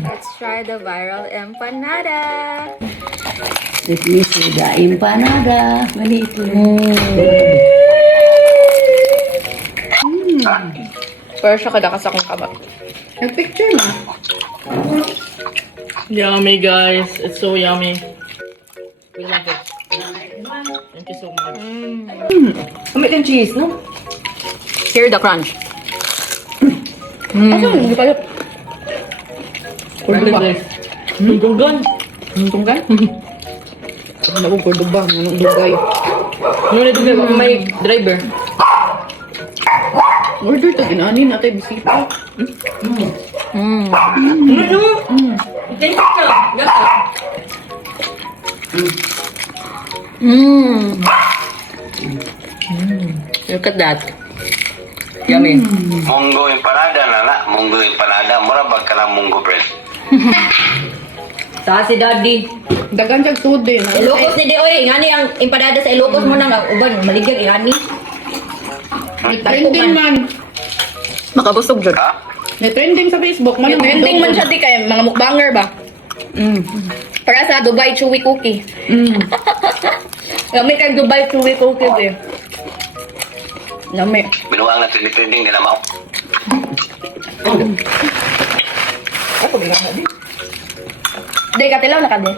Let's try the viral empanada. Let me see the empanada. Manito. Pero siya kadakas akong kabat. Nag-picture na. Yummy, guys. It's so yummy. We love it. Thank you so much. Kamit ang cheese, no? Hear the crunch. Asa, hindi pala. Cordoba. Tunggan. Tunggan? Ano ko cordoba? Anong dugay? Ano na ito may driver? Order to, ginaanin natin, bisita. Thank you, ka. Gasa. Look at that. Yummy. Munggo empanada nana, munggo empanada, mura bag ka ng munggo bread. Sa si Daddy. Dagan siyang sud din. Ilocos ni Dioy. Ngani ang empanada sa Ilocos mo nang uban. Maligag ingani. Trending man. Makabusog dyan. Ha? May trending sa Facebook. Trending man siya di kay mga mukbanger ba? Para sa Dubai Chewy Cookie. Gamit kang Dubai Chewy Cookie eh. Gamit. Binuang na trending nila mao. Di ka tilaw na ka di.